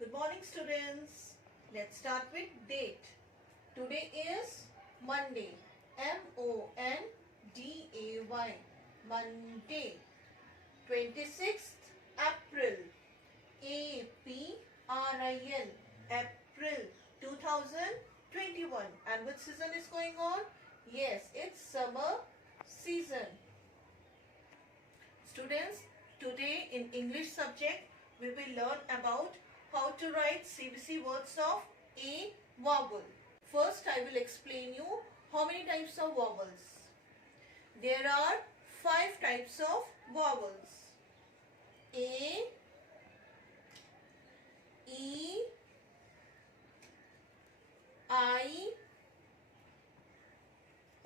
Good morning, students. Let's start with date. Today is Monday. M-O-N-D-A-Y. Monday. 26th April. A-P-R-I-L. April 2021. And which season is going on? Yes, it's summer season. Students, today in English subject, we will learn about how to write CBC words of A vowel. First, I will explain you how many types of vowels. There are 5 types of vowels. A, E, I,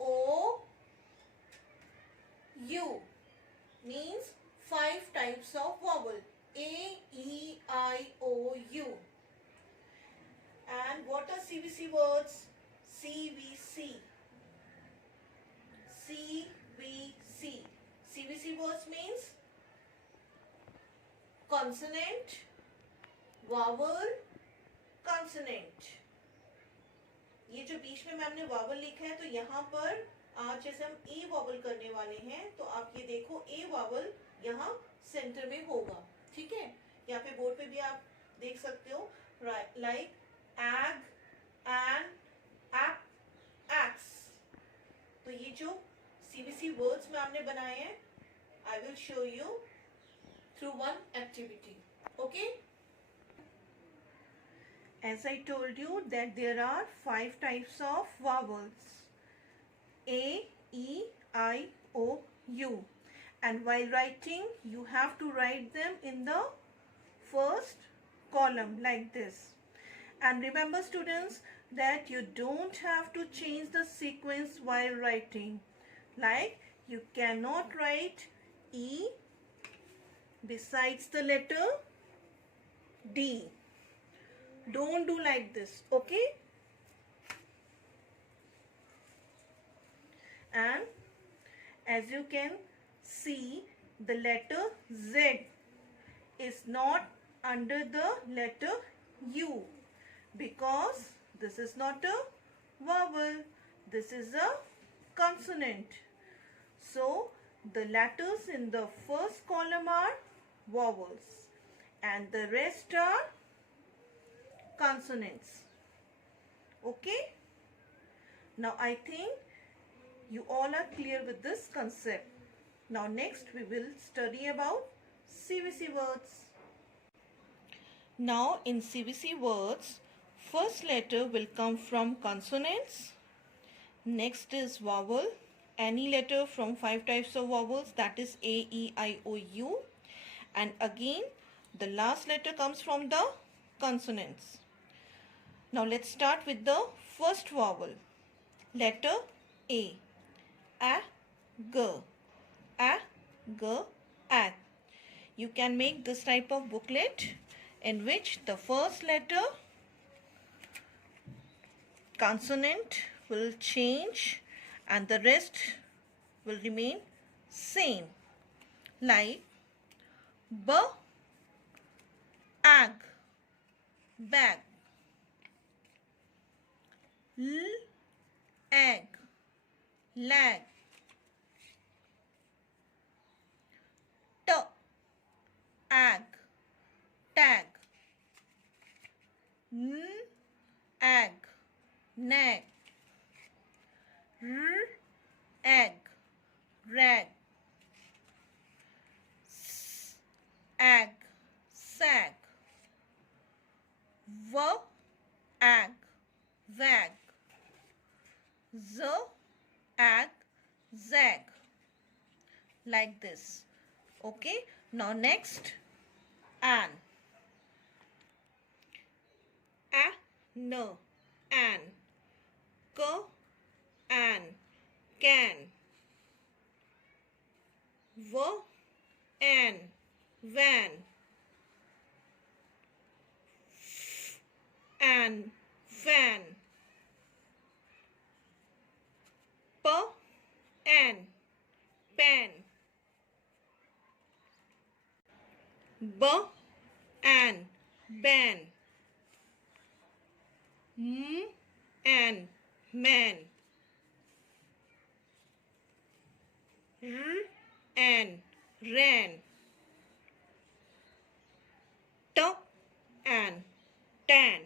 O, U. Means 5 types of vowel. A, E, I, O, U. And what are CVC words? CVC. CVC. CVC words means consonant, vowel, consonant. ये जो बीच में ma'am ने vowel लिखा है तो यहाँ पर आज जैसे हम ए वॉवल करने वाले हैं तो आप ये देखो ए वॉवल यहाँ सेंटर में होगा. ठीक है, यहाँ पे बोर्ड पे भी आप देख सकते हो like egg, and, app, x. तो ये जो सीबीसी वर्ड्स में आपने बनाए हैं I will show you through one activity. Okay, as I told you that there are 5 types of vowels. A, E, I, O, U. And while writing, you have to write them in the first column like this. And remember students that you don't have to change the sequence while writing. Like you cannot write E besides the letter D. Don't do like this, okay? And as you can see, the letter Z is not under the letter U because this is not a vowel, this is a consonant. So the letters in the first column are vowels and the rest are consonants. Okay? Now I think you all are clear with this concept. Now next we will study about CVC words. Now in CVC words, first letter will come from consonants. Next is vowel. Any letter from 5 types of vowels, that is A, E, I, O, U. And again the last letter comes from the consonants. Now let's start with the first vowel. Letter A. A, G. A, G, A. You can make this type of booklet in which the first letter consonant will change and the rest will remain same. Like B, ag, bag. L, egg, lag. T, ag, tag. N, ag, nag. R, egg, rag. S, ag, sag. V, ag, vag. Z, ag, zag. Like this. Okay. Now next, an. An, an. K, an, can. V, an, van. F, an, fan. P, an, pan. B, an, ban. and man. And ran. T and tan.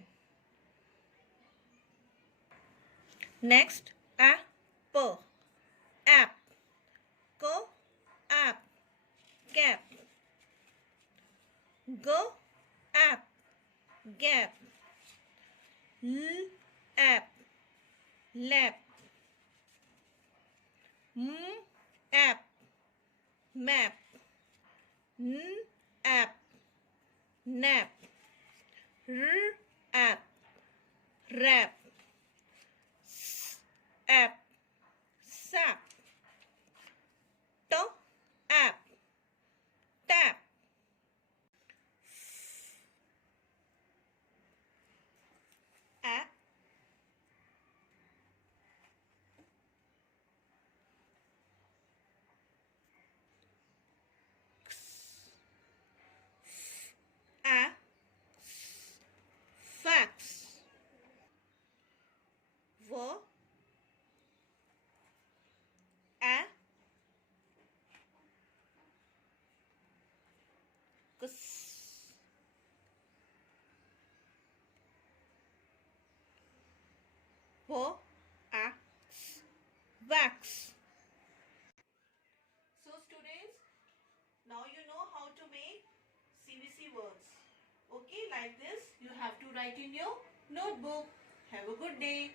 Next, apple. App. Go, app. Gap. Go, app. Gap. App. Lap. App. Map. App. Nap. App. Wrap. App. Sap. App. Tap. App. App. Fax. Verb. App. Verb. Ax. Wax. So students, now you know how to make CVC words. Okay, like this you have to write in your notebook. Have a good day.